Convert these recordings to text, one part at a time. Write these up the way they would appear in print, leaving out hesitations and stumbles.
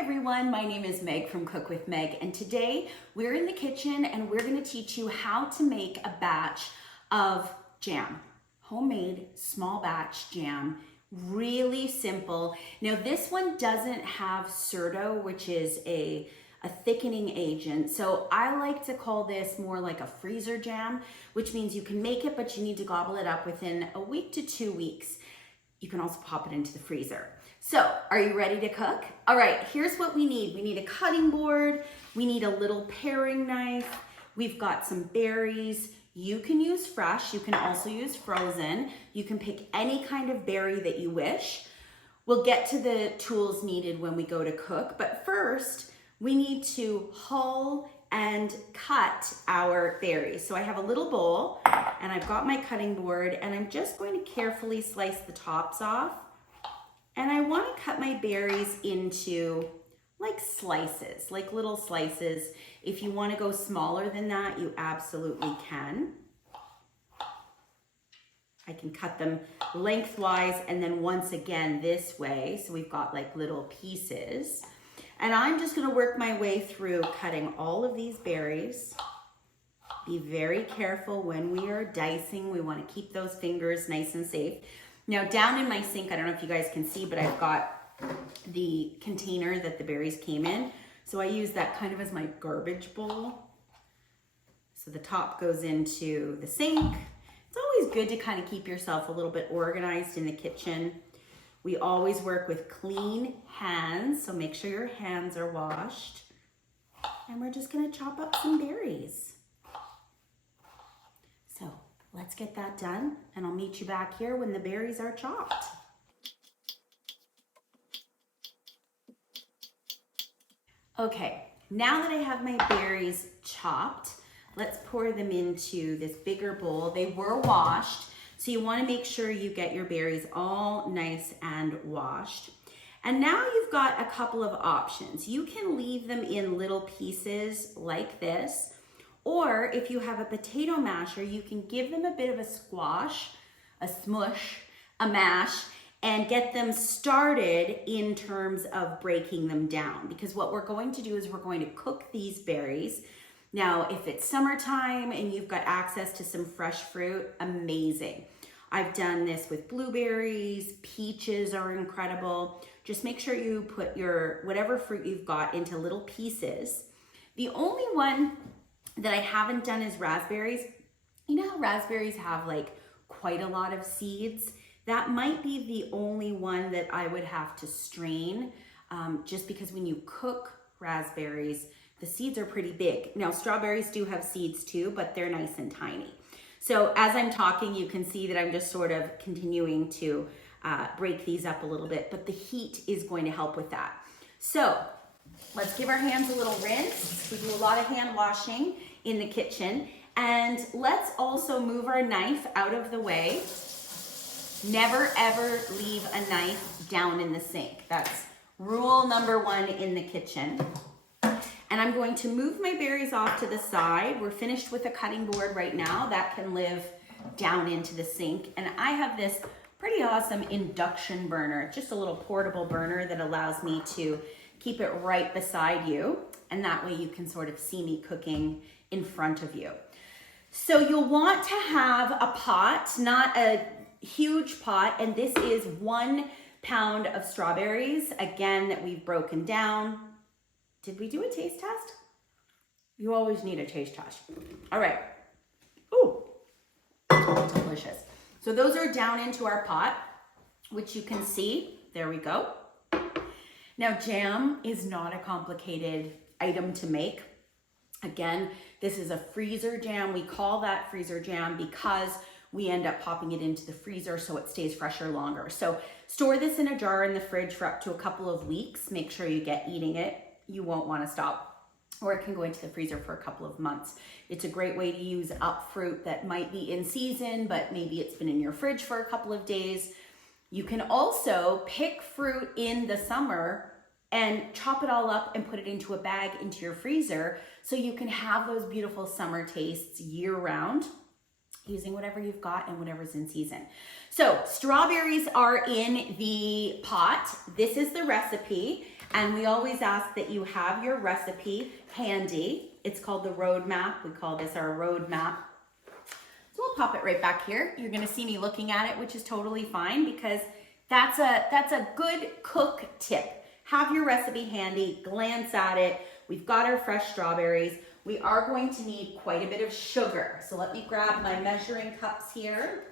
everyone, my name is Meg from Cook with Meg, and today we're in the kitchen and we're going to teach you how to make a batch of jam. Homemade small batch jam, really simple. Now this one doesn't have Surdo, which is a thickening agent, so I like to call this more like a freezer jam, which means you can make it but you need to gobble it up within a week to 2 weeks. You can also pop it into the freezer. So, are you ready to cook? All right, here's what we need. We need a cutting board. We need a little paring knife. We've got some berries. You can use fresh. You can also use frozen. You can pick any kind of berry that you wish. We'll get to the tools needed when we go to cook, but first, we need to hull and cut our berries. So I have a little bowl and I've got my cutting board and I'm just going to carefully slice the tops off. And I want to cut my berries into like slices, like little slices. If you want to go smaller than that, you absolutely can. I can cut them lengthwise and then once again this way. So we've got like little pieces. And I'm just going to work my way through cutting all of these berries. Be very careful when we are dicing. We want to keep those fingers nice and safe. Now down in my sink, I don't know if you guys can see, but I've got the container that the berries came in. So I use that kind of as my garbage bowl. So the top goes into the sink. It's always good to kind of keep yourself a little bit organized in the kitchen. We always work with clean hands, so make sure your hands are washed. And we're just gonna chop up some berries. So let's get that done, and I'll meet you back here when the berries are chopped. Okay, now that I have my berries chopped, let's pour them into this bigger bowl. They were washed, so you want to make sure you get your berries all nice and washed. And now you've got a couple of options. You can leave them in little pieces like this, or if you have a potato masher, you can give them a bit of a squash, a smush, a mash, and get them started in terms of breaking them down. Because what we're going to do is we're going to cook these berries. Now, if it's summertime and you've got access to some fresh fruit, amazing. I've done this with blueberries, peaches are incredible. Just make sure you put your whatever fruit you've got into little pieces. The only one that I haven't done is raspberries. You know how raspberries have like quite a lot of seeds? That might be the only one that I would have to strain, just because when you cook raspberries, the seeds are pretty big. Now strawberries do have seeds too, but they're nice and tiny. So as I'm talking, you can see that I'm just sort of continuing to break these up a little bit, but the heat is going to help with that. So let's give our hands a little rinse. We do a lot of hand washing in the kitchen. And let's also move our knife out of the way. Never ever leave a knife down in the sink. That's rule number 1 in the kitchen. And I'm going to move my berries off to the side. We're finished with the cutting board right now. That can live down into the sink. And I have this pretty awesome induction burner, just a little portable burner that allows me to keep it right beside you. And that way you can sort of see me cooking in front of you. So you'll want to have a pot, not a huge pot. And this is 1 pound of strawberries, again, that we've broken down. Did we do a taste test? You always need a taste test. All right. Ooh, delicious. So those are down into our pot, which you can see. There we go. Now, jam is not a complicated item to make. Again, this is a freezer jam. We call that freezer jam because we end up popping it into the freezer so it stays fresher longer. So store this in a jar in the fridge for up to a couple of weeks. Make sure you get eating it. You won't want to stop, or it can go into the freezer for a couple of months. It's a great way to use up fruit that might be in season, but maybe it's been in your fridge for a couple of days. You can also pick fruit in the summer and chop it all up and put it into a bag into your freezer so you can have those beautiful summer tastes year round using whatever you've got and whatever's in season. So strawberries are in the pot. This is the recipe. And we always ask that you have your recipe handy. It's called the roadmap. We call this our roadmap. So we'll pop it right back here. You're gonna see me looking at it, which is totally fine because that's a good cook tip. Have your recipe handy, glance at it. We've got our fresh strawberries. We are going to need quite a bit of sugar. So let me grab my measuring cups here.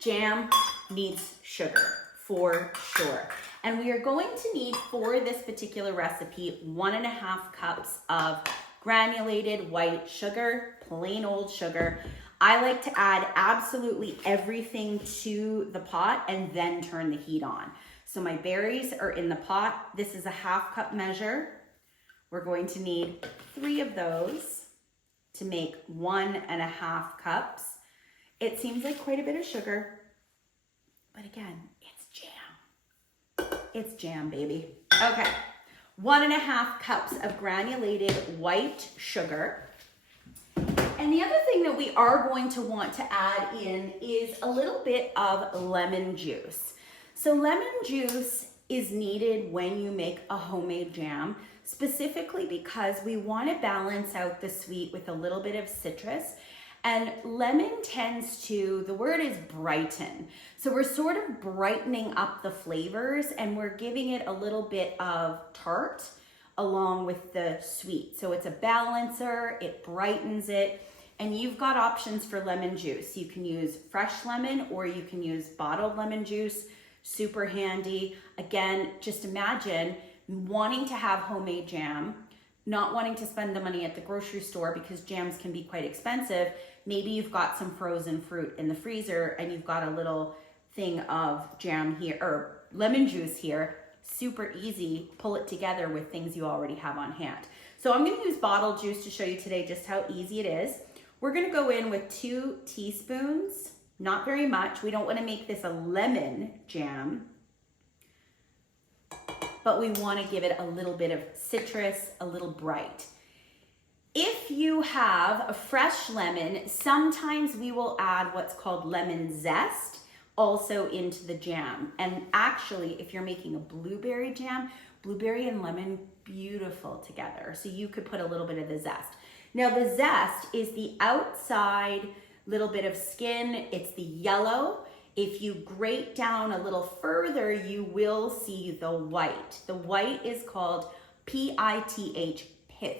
Jam needs sugar for sure. And we are going to need, for this particular recipe, 1.5 cups of granulated white sugar, plain old sugar. I like to add absolutely everything to the pot and then turn the heat on. So my berries are in the pot. This is a 1/2 cup measure. We're going to need 3 of those to make 1.5 cups. It seems like quite a bit of sugar, but again, it's jam. It's jam, baby. Okay, 1.5 cups of granulated white sugar. And the other thing that we are going to want to add in is a little bit of lemon juice. So lemon juice is needed when you make a homemade jam, specifically because we want to balance out the sweet with a little bit of citrus. And lemon tends to, the word is brighten. So we're sort of brightening up the flavors and we're giving it a little bit of tart along with the sweet. So it's a balancer, it brightens it, and you've got options for lemon juice. You can use fresh lemon or you can use bottled lemon juice, super handy. Again, just imagine wanting to have homemade jam, not wanting to spend the money at the grocery store because jams can be quite expensive. Maybe you've got some frozen fruit in the freezer and you've got a little thing of jam here or lemon juice here. Super easy, pull it together with things you already have on hand. So I'm gonna use bottled juice to show you today just how easy it is. We're gonna go in with 2 teaspoons, not very much. We don't wanna make this a lemon jam, but we wanna give it a little bit of citrus, a little bright. If you have a fresh lemon, sometimes we will add what's called lemon zest also into the jam. And actually, if you're making a blueberry jam, blueberry and lemon, beautiful together. So you could put a little bit of the zest. Now the zest is the outside little bit of skin. It's the yellow. If you grate down a little further, you will see the white. The white is called pith, pith.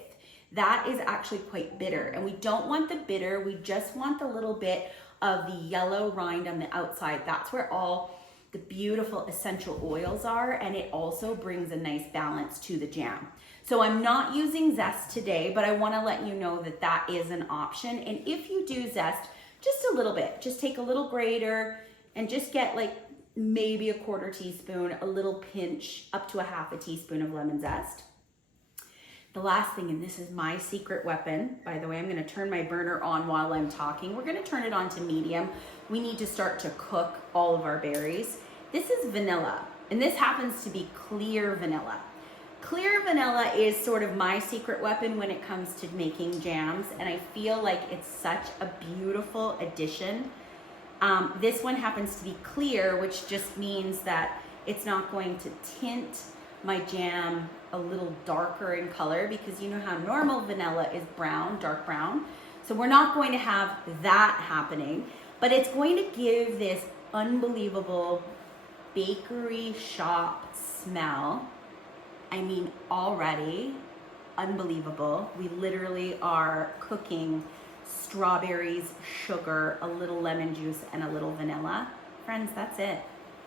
That is actually quite bitter, and we don't want the bitter. We just want the little bit of the yellow rind on the outside. That's where all the beautiful essential oils are, and it also brings a nice balance to the jam. So I'm not using zest today, but I wanna let you know that that is an option. And if you do zest, just a little bit, just take a little grater and just get like maybe a 1/4 teaspoon, a little pinch, up to a 1/2 teaspoon of lemon zest. The last thing, and this is my secret weapon, by the way, I'm gonna turn my burner on while I'm talking. We're gonna turn it on to medium. We need to start to cook all of our berries. This is vanilla, and this happens to be clear vanilla. Clear vanilla is sort of my secret weapon when it comes to making jams, and I feel like it's such a beautiful addition. This one happens to be clear, which just means that it's not going to tint my jam a little darker in color, because you know how normal vanilla is brown, dark brown. So we're not going to have that happening, but it's going to give this unbelievable bakery shop smell. I mean, already unbelievable. We literally are cooking strawberries, sugar, a little lemon juice, and a little vanilla. Friends, that's it.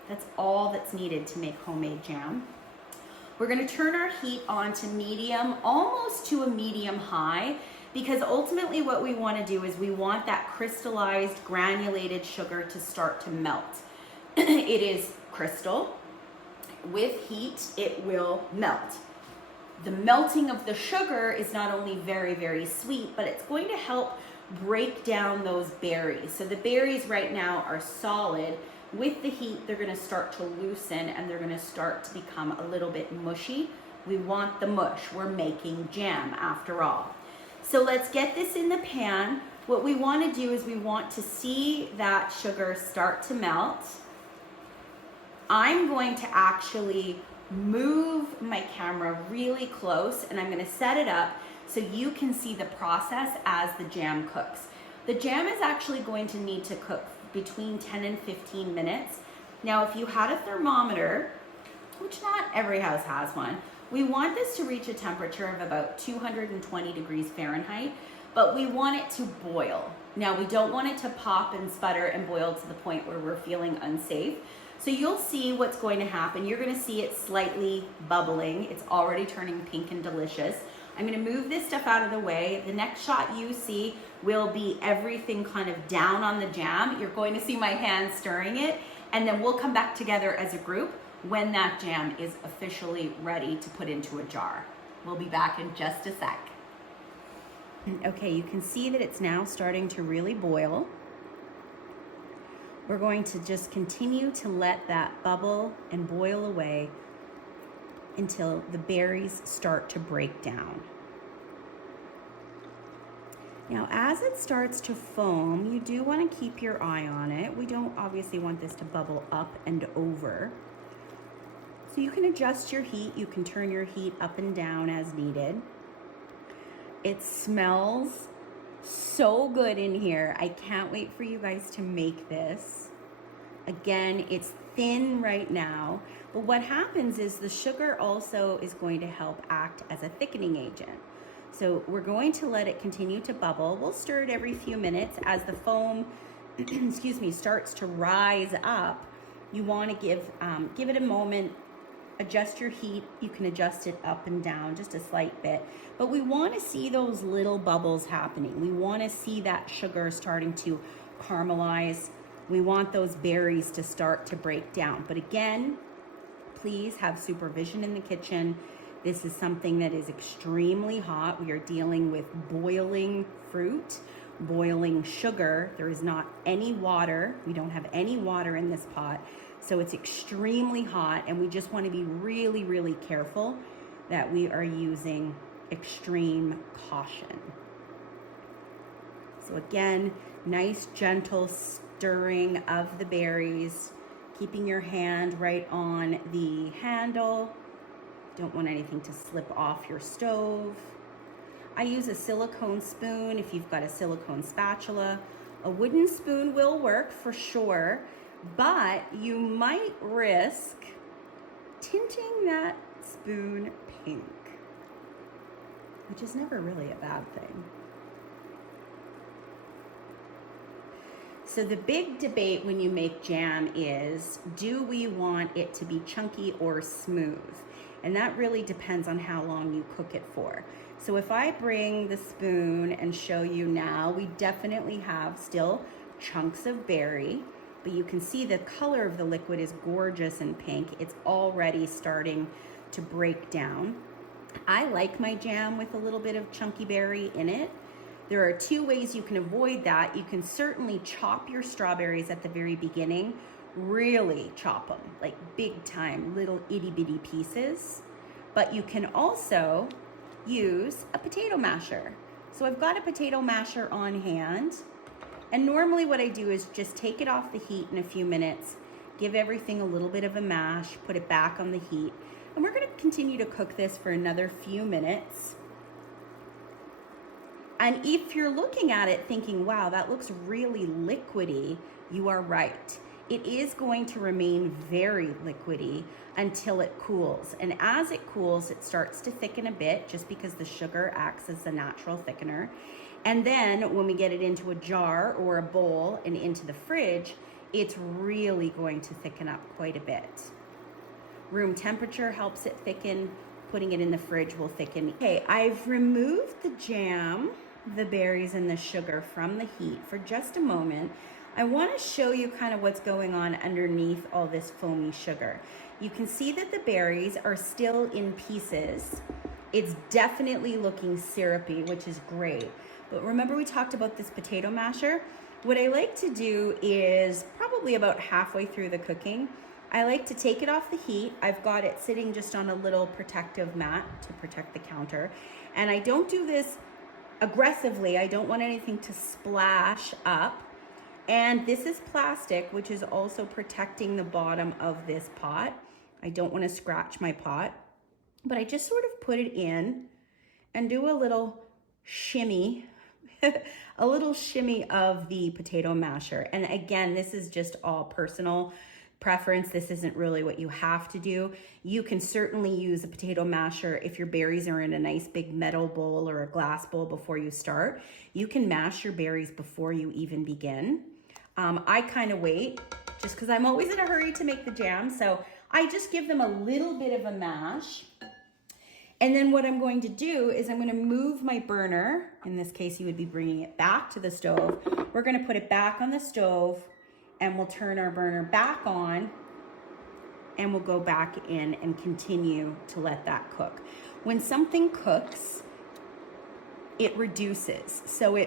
That's all that's needed to make homemade jam. We're gonna turn our heat on to medium, almost to a medium high, because ultimately what we wanna do is we want that crystallized, granulated sugar to start to melt. It is crystal. With heat, it will melt. The melting of the sugar is not only very, very sweet, but it's going to help break down those berries. So the berries right now are solid. With the heat, they're gonna start to loosen and they're gonna start to become a little bit mushy. We want the mush. We're making jam after all. So let's get this in the pan. What we wanna do is we want to see that sugar start to melt. I'm going to actually move my camera really close, and I'm gonna set it up so you can see the process as the jam cooks. The jam is actually going to need to cook between 10 and 15 minutes. Now, if you had a thermometer, which not every house has one, we want this to reach a temperature of about 220 degrees Fahrenheit, but we want it to boil. Now, we don't want it to pop and sputter and boil to the point where we're feeling unsafe. So you'll see what's going to happen. You're gonna see it slightly bubbling. It's already turning pink and delicious. I'm gonna move this stuff out of the way. The next shot you see will be everything kind of down on the jam. You're going to see my hand stirring it, and then we'll come back together as a group when that jam is officially ready to put into a jar. We'll be back in just a sec. Okay, you can see that it's now starting to really boil. We're going to just continue to let that bubble and boil away until the berries start to break down. Now, as it starts to foam, you do want to keep your eye on it. We don't obviously want this to bubble up and over. So you can adjust your heat. You can turn your heat up and down as needed. It smells so good in here. I can't wait for you guys to make this. Again, it's thin right now, but what happens is the sugar also is going to help act as a thickening agent. So we're going to let it continue to bubble. We'll stir it every few minutes as the foam, excuse me, starts to rise up. You want to give it a moment. Adjust your heat. You can adjust it up and down just a slight bit, but we want to see those little bubbles happening. We want to see that sugar starting to caramelize. We want those berries to start to break down. But again, please have supervision in the kitchen. This is something that is extremely hot. We are dealing with boiling fruit, boiling sugar. There is not any water. We don't have any water in this pot. So it's extremely hot, and we just want to be really, really careful that we are using extreme caution. So again, nice gentle stirring of the berries, keeping your hand right on the handle. Don't want anything to slip off your stove. I use a silicone spoon if you've got a silicone spatula. A wooden spoon will work for sure, but you might risk tinting that spoon pink, which is never really a bad thing. So the big debate when you make jam is, do we want it to be chunky or smooth? And that really depends on how long you cook it for. So if I bring the spoon and show you now, we definitely have still chunks of berry, but you can see the color of the liquid is gorgeous and pink. It's already starting to break down. I like my jam with a little bit of chunky berry in it. There are two ways you can avoid that. You can certainly chop your strawberries at the very beginning, really chop them, like big time, little itty bitty pieces. But you can also use a potato masher. So I've got a potato masher on hand. And normally what I do is just take it off the heat in a few minutes, give everything a little bit of a mash, put it back on the heat. And we're gonna continue to cook this for another few minutes. And if you're looking at it thinking, wow, that looks really liquidy, you are right. It is going to remain very liquidy until it cools. And as it cools, it starts to thicken a bit just because the sugar acts as the natural thickener. And then when we get it into a jar or a bowl and into the fridge, it's really going to thicken up quite a bit. Room temperature helps it thicken. Putting it in the fridge will thicken. Okay, I've removed the jam, the berries, and the sugar from the heat for just a moment. I want to show you kind of what's going on underneath all this foamy sugar. You can see that the berries are still in pieces. It's definitely looking syrupy, which is great. But remember we talked about this potato masher? What I like to do is probably about halfway through the cooking, I like to take it off the heat. I've got it sitting just on a little protective mat to protect the counter. And I don't do this aggressively. I don't want anything to splash up. And this is plastic, which is also protecting the bottom of this pot. I don't want to scratch my pot, but I just sort of put it in and do a little shimmy, a little shimmy of the potato masher. And again, this is just all personal preference. This isn't really what you have to do. You can certainly use a potato masher if your berries are in a nice big metal bowl or a glass bowl before you start. You can mash your berries before you even begin. I kind of wait just because I'm always in a hurry to make the jam. So I just give them a little bit of a mash. And then what I'm going to do is I'm going to move my burner. In this case, you would be bringing it back to the stove. We're going to put it back on the stove and we'll turn our burner back on and we'll go back in and continue to let that cook. When something cooks, it reduces. So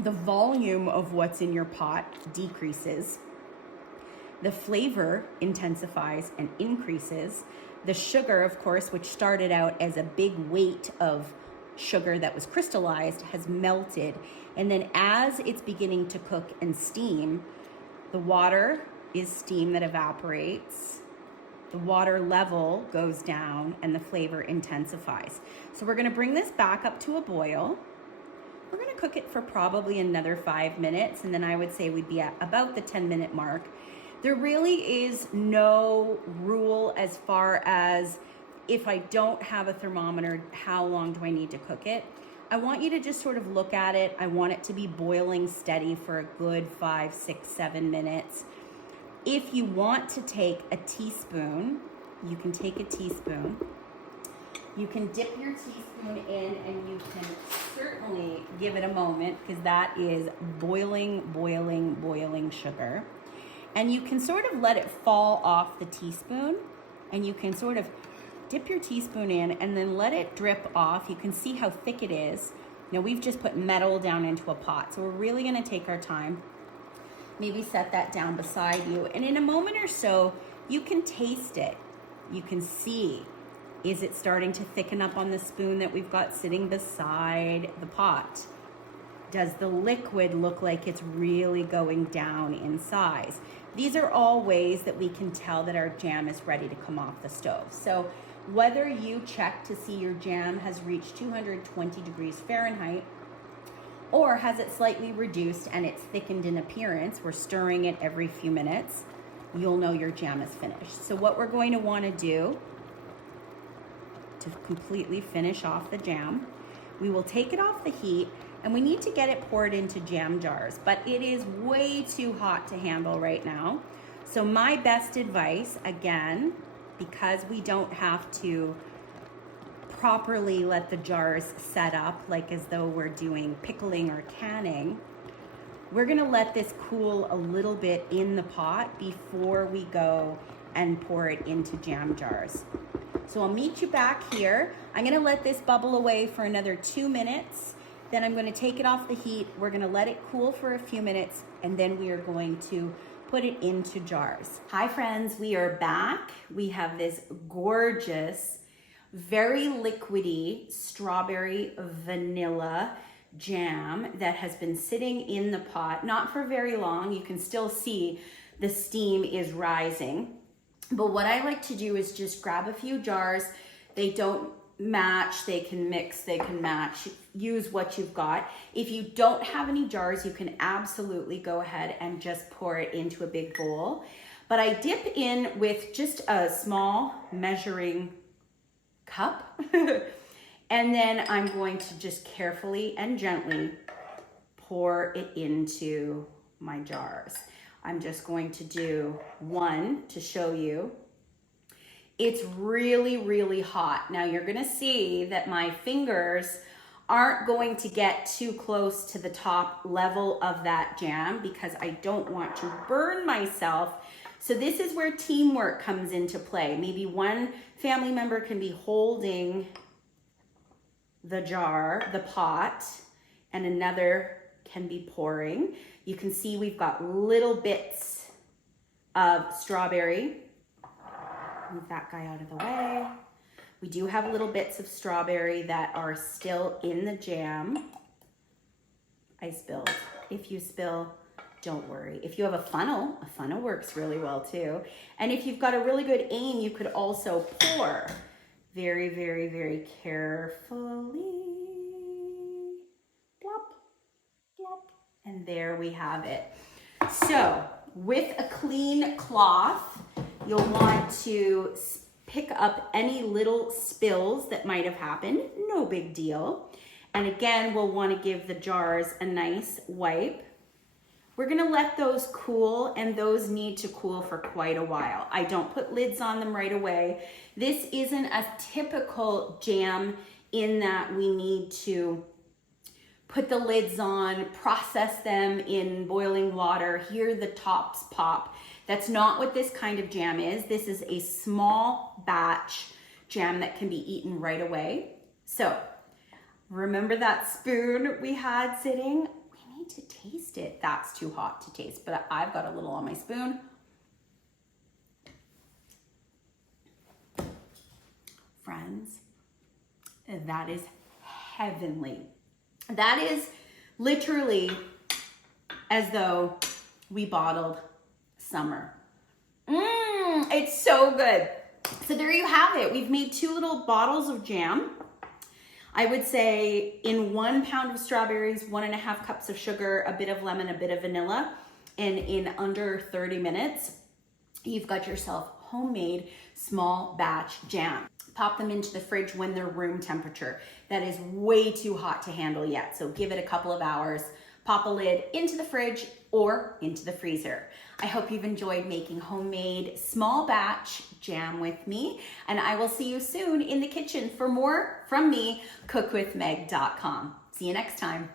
the volume of what's in your pot decreases. The flavor intensifies and increases. The sugar, of course, which started out as a big weight of sugar that was crystallized, has melted. And then as it's beginning to cook and steam, the water is steam that evaporates. The water level goes down and the flavor intensifies. So we're gonna bring this back up to a boil. We're gonna cook it for probably another 5 minutes, and then I would say we'd be at about the 10-minute mark. There really is no rule as far as if I don't have a thermometer, how long do I need to cook it? I want you to just sort of look at it. I want it to be boiling steady for a good 5, 6, 7 minutes. If you want to take a teaspoon, you can take a teaspoon. You can dip your teaspoon in and you can certainly give it a moment because that is boiling, boiling, boiling sugar. And you can sort of let it fall off the teaspoon and you can sort of dip your teaspoon in and then let it drip off. You can see how thick it is. Now we've just put metal down into a pot, so we're really gonna take our time. Maybe set that down beside you. And in a moment or so, you can taste it. You can see, is it starting to thicken up on the spoon that we've got sitting beside the pot? Does the liquid look like it's really going down in size? These are all ways that we can tell that our jam is ready to come off the stove. So whether you check to see your jam has reached 220 degrees Fahrenheit, or has it slightly reduced and it's thickened in appearance, we're stirring it every few minutes, you'll know your jam is finished. So what we're going to want to do to completely finish off the jam, we will take it off the heat and we need to get it poured into jam jars, but it is way too hot to handle right now. So my best advice, again, because we don't have to properly let the jars set up like as though we're doing pickling or canning, we're gonna let this cool a little bit in the pot before we go and pour it into jam jars. So I'll meet you back here. I'm gonna let this bubble away for another 2 minutes. Then I'm gonna take it off the heat. We're gonna let it cool for a few minutes and then we are going to put it into jars. Hi friends, we are back. We have this gorgeous, very liquidy strawberry vanilla jam that has been sitting in the pot, not for very long. You can still see the steam is rising. But what I like to do is just grab a few jars. They don't match, they can mix, they can match, use what you've got. If you don't have any jars, you can absolutely go ahead and just pour it into a big bowl. But I dip in with just a small measuring cup and then I'm going to just carefully and gently pour it into my jars. I'm just going to do one to show you. It's really, really hot. Now you're gonna see that my fingers aren't going to get too close to the top level of that jam because I don't want to burn myself. So this is where teamwork comes into play. Maybe one family member can be holding the jar, the pot, and another can be pouring. You can see we've got little bits of strawberry. Move that guy out of the way. We do have little bits of strawberry that are still in the jam. I spilled. If you spill, don't worry. If you have a funnel works really well too. And if you've got a really good aim, you could also pour very, very, very carefully. Plop, plop. And there we have it. So with a clean cloth, you'll want to pick up any little spills that might have happened. No big deal. And again, we'll want to give the jars a nice wipe. We're gonna let those cool, and those need to cool for quite a while. I don't put lids on them right away. This isn't a typical jam in that we need to put the lids on, process them in boiling water, hear the tops pop. That's not what this kind of jam is. This is a small batch jam that can be eaten right away. So remember that spoon we had sitting? We need to taste it. That's too hot to taste, but I've got a little on my spoon. Friends, that is heavenly. That is literally as though we bottled summer. It's so good. So there you have it. We've made 2 little bottles of jam. I would say in 1 pound of strawberries, 1.5 cups of sugar, a bit of lemon, a bit of vanilla, and in under 30 minutes, you've got yourself homemade small batch jam. Pop them into the fridge when they're room temperature. That is way too hot to handle yet, so give it a couple of hours. Pop a lid into the fridge or into the freezer. I hope you've enjoyed making homemade small batch jam with me, and I will see you soon in the kitchen for more from me, cookwithmeg.com. See you next time.